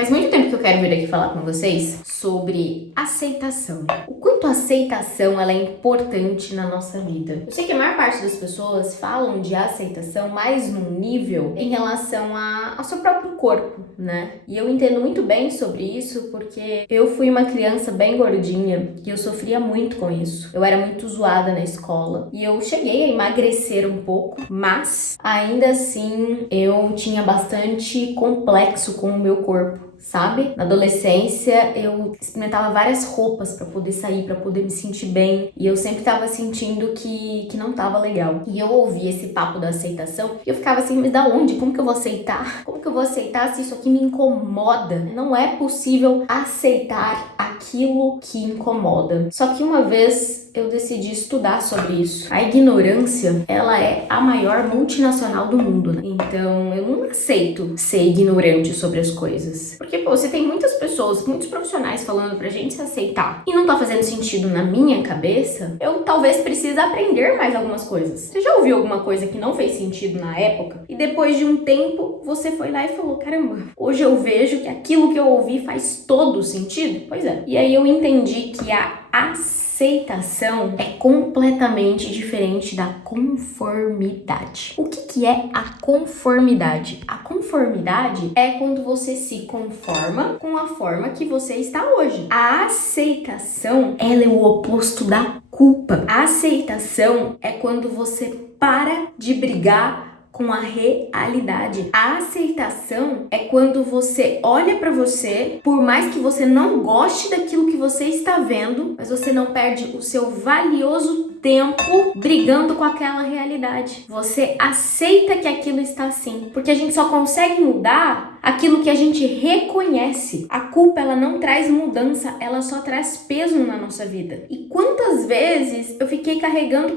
Faz muito tempo que eu quero vir aqui falar com vocês sobre aceitação. O quanto a aceitação ela é importante na nossa vida. Eu sei que a maior parte das pessoas falam de aceitação mais num nível em relação ao seu próprio corpo, né? E eu entendo muito bem sobre isso porque eu fui uma criança bem gordinha e eu sofria muito com isso. Eu era muito zoada na escola e eu cheguei a emagrecer um pouco, mas ainda assim eu tinha bastante complexo com o meu corpo, sabe? Na adolescência eu experimentava várias roupas pra poder sair, pra poder me sentir bem, e eu sempre tava sentindo que não tava legal. E eu ouvi esse papo da aceitação e eu ficava assim, mas da onde? Como que eu vou aceitar? Como que eu vou aceitar se isso aqui me incomoda? Não é possível aceitar aquilo que incomoda. Só que uma vez eu decidi estudar sobre isso. A ignorância, ela é a maior multinacional do mundo, né? Então eu não aceito ser ignorante sobre as coisas. Porque, pô, você tem muitas pessoas, muitos profissionais falando pra gente se aceitar e não tá fazendo sentido na minha cabeça, eu talvez precise aprender mais algumas coisas. Você já ouviu alguma coisa que não fez sentido na época e depois de um tempo você foi lá e falou, caramba, hoje eu vejo que aquilo que eu ouvi faz todo sentido? Pois é. E aí eu entendi que a aceitação é completamente diferente da conformidade. O que é a conformidade? A conformidade é quando você se conforma com a forma que você está hoje. A aceitação, ela é o oposto da culpa. A aceitação é quando você para de brigar com a realidade. A aceitação é quando você olha pra você, por mais que você não goste daquilo que você está vendo, mas você não perde o seu valioso tempo brigando com aquela realidade. Você aceita que aquilo está assim, porque a gente só consegue mudar aquilo que a gente reconhece. A culpa, ela não traz mudança, ela só traz peso na nossa vida. E quantas vezes eu fiquei carregando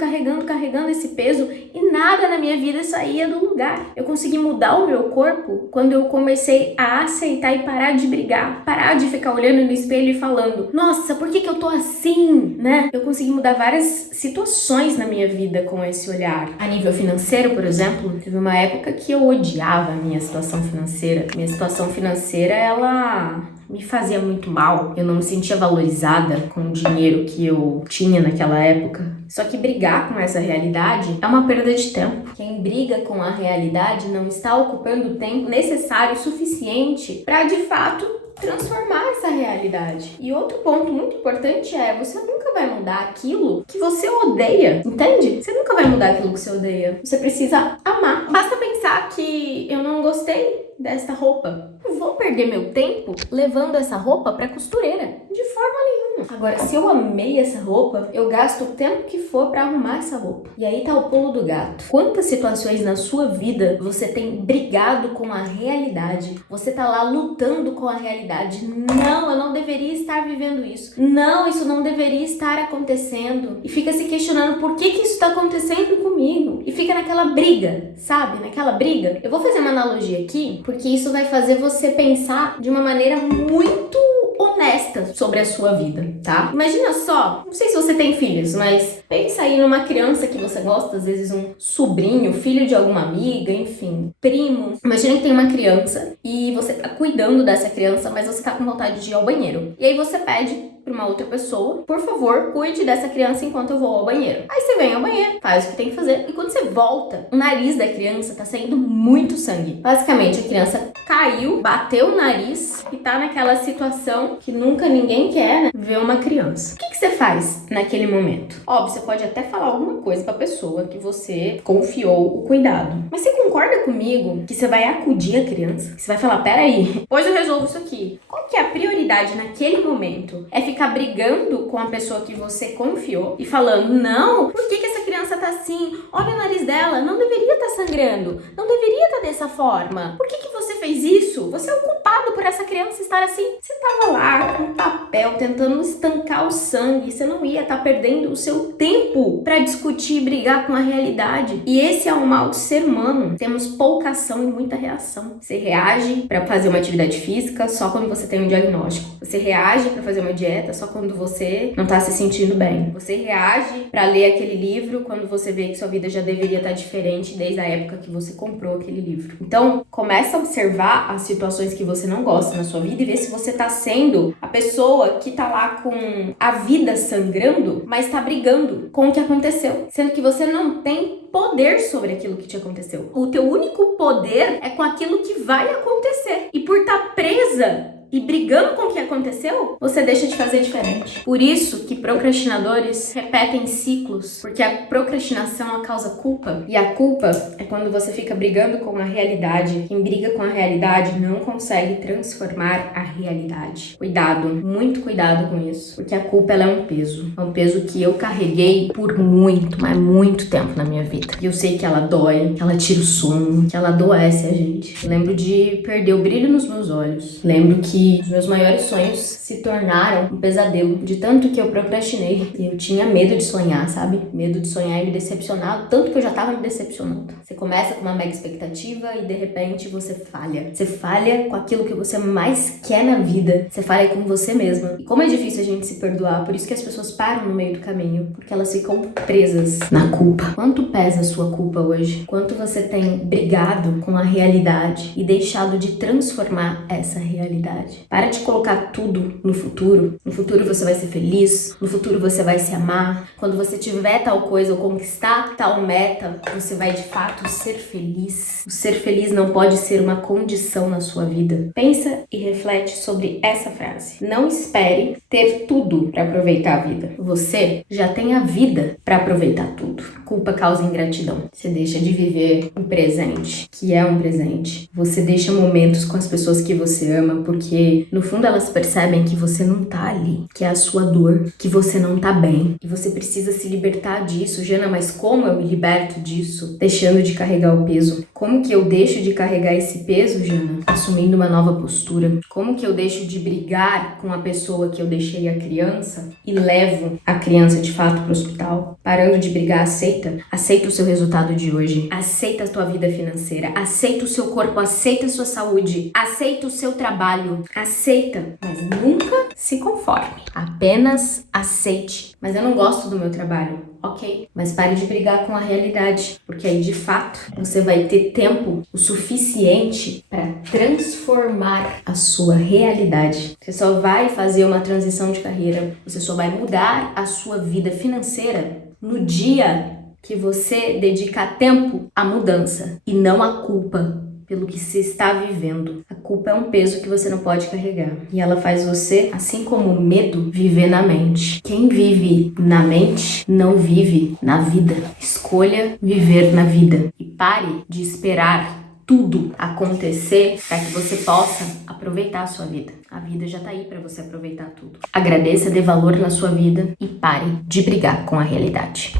esse peso e nada na minha vida saía do lugar. Eu consegui mudar o meu corpo quando eu comecei a aceitar e parar de brigar, parar de ficar olhando no espelho e falando, nossa, por que eu tô assim, né? Eu consegui mudar várias situações na minha vida com esse olhar. A nível financeiro, por exemplo, teve uma época que eu odiava a minha situação financeira. Minha situação financeira, ela me fazia muito mal. Eu não me sentia valorizada com o dinheiro que eu tinha naquela época. Só que brigar com essa realidade é uma perda de tempo. Quem briga com a realidade não está ocupando o tempo necessário, suficiente para, de fato, transformar essa realidade. E outro ponto muito importante é, você nunca vai mudar aquilo que você odeia, entende? Você nunca vai mudar aquilo que você odeia. Você precisa amar. Basta pensar que eu não gostei desta roupa. Eu vou perder meu tempo levando essa roupa pra costureira. De forma nenhuma. Agora, se eu amei essa roupa, eu gasto o tempo que for pra arrumar essa roupa. E aí tá o pulo do gato. Quantas situações na sua vida você tem brigado com a realidade? Você tá lá lutando com a realidade. Não, eu não deveria estar vivendo isso. Não, isso não deveria estar acontecendo. E fica se questionando por que isso tá acontecendo comigo. E fica naquela briga, sabe? Naquela briga. Eu vou fazer uma analogia aqui, porque isso vai fazer você pensar de uma maneira muito honesta sobre a sua vida, tá? Imagina só, não sei se você tem filhos, mas pensa aí numa criança que você gosta, às vezes um sobrinho, filho de alguma amiga, enfim, primo. Imagina que tem uma criança e você tá cuidando dessa criança, mas você tá com vontade de ir ao banheiro. E aí você pede para uma outra pessoa, por favor, cuide dessa criança enquanto eu vou ao banheiro. Aí você vem ao banheiro, faz o que tem que fazer, e quando você volta, o nariz da criança tá saindo muito sangue. Basicamente, a criança caiu, bateu o nariz e tá naquela situação que nunca ninguém quer, né? Ver uma criança. O que você faz naquele momento? Óbvio, você pode até falar alguma coisa pra pessoa que você confiou o cuidado. Mas você concorda comigo que você vai acudir a criança? Você vai falar, peraí, depois eu resolvo isso aqui. Qual que é a prioridade naquele momento? É ficar brigando com a pessoa que você confiou e falando, não, por que essa criança tá assim? Olha o nariz dela, não deveria estar sangrando, não deveria estar dessa forma. Por que você fez isso? Você é o culpado por essa criança estar assim. Você tava lá com papel tentando estancar o sangue, você não ia estar perdendo o seu tempo para discutir e brigar com a realidade. E esse é o mal do ser humano. Temos pouca ação e muita reação. Você reage para fazer uma atividade física só quando você tem um diagnóstico. Você reage para fazer uma dieta só quando você não tá se sentindo bem. Você reage para ler aquele livro quando você vê que sua vida já deveria estar diferente desde a época que você comprou aquele livro. Então, começa a observar observar as situações que você não gosta na sua vida e ver se você tá sendo a pessoa que tá lá com a vida sangrando, mas tá brigando com o que aconteceu, sendo que você não tem poder sobre aquilo que te aconteceu. O teu único poder é com aquilo que vai acontecer. E por estar presa e brigando com o que aconteceu, você deixa de fazer diferente. Por isso que procrastinadores repetem ciclos, porque a procrastinação ela causa culpa, e a culpa é quando você fica brigando com a realidade. Quem briga com a realidade não consegue transformar a realidade. Cuidado, muito cuidado com isso, porque a culpa ela é um peso que eu carreguei por muito, mas muito tempo na minha vida. E eu sei que ela dói, que ela tira o sono, que ela adoece a gente. Eu lembro de perder o brilho nos meus olhos. Lembro que os meus maiores sonhos se tornaram um pesadelo, de tanto que eu procrastinei. E eu tinha medo de sonhar, sabe? Medo de sonhar e me decepcionar, tanto que eu já tava me decepcionando. Você começa com uma mega expectativa e de repente você falha. Você falha com aquilo que você mais quer na vida. Você falha com você mesma. E como é difícil a gente se perdoar, por isso que as pessoas param no meio do caminho, porque elas ficam presas na culpa. Quanto pesa a sua culpa hoje? Quanto você tem brigado com a realidade e deixado de transformar essa realidade? Para de colocar tudo no futuro. No futuro você vai ser feliz, no futuro você vai se amar. Quando você tiver tal coisa ou conquistar tal meta, você vai de fato ser feliz. O ser feliz não pode ser uma condição na sua vida. Pensa e reflete sobre essa frase. Não espere ter tudo para aproveitar a vida. Você já tem a vida para aproveitar tudo. Culpa causa ingratidão. Você deixa de viver o presente, que é um presente. Você deixa momentos com as pessoas que você ama, porque no fundo elas percebem que você não tá ali, que é a sua dor, que você não tá bem. E você precisa se libertar disso. Jana, mas como eu me liberto disso? Deixando de carregar o peso. Como que eu deixo de carregar esse peso, Jana? Assumindo uma nova postura. Como que eu deixo de brigar com a pessoa que eu deixei a criança e levo a criança de fato pro hospital? Parando de brigar, aceita. Aceita o seu resultado de hoje. Aceita a tua vida financeira. Aceita o seu corpo. Aceita a sua saúde. Aceita o seu trabalho. Aceita, mas nunca se conforme. Apenas aceite. Mas eu não gosto do meu trabalho. Ok, mas pare de brigar com a realidade, porque aí de fato você vai ter tempo o suficiente para transformar a sua realidade. Você só vai fazer uma transição de carreira, você só vai mudar a sua vida financeira no dia que você dedicar tempo à mudança e não à culpa pelo que se está vivendo. A culpa é um peso que você não pode carregar. E ela faz você, assim como o medo, viver na mente. Quem vive na mente, não vive na vida. Escolha viver na vida. E pare de esperar tudo acontecer para que você possa aproveitar a sua vida. A vida já tá aí para você aproveitar tudo. Agradeça, dê valor na sua vida e pare de brigar com a realidade.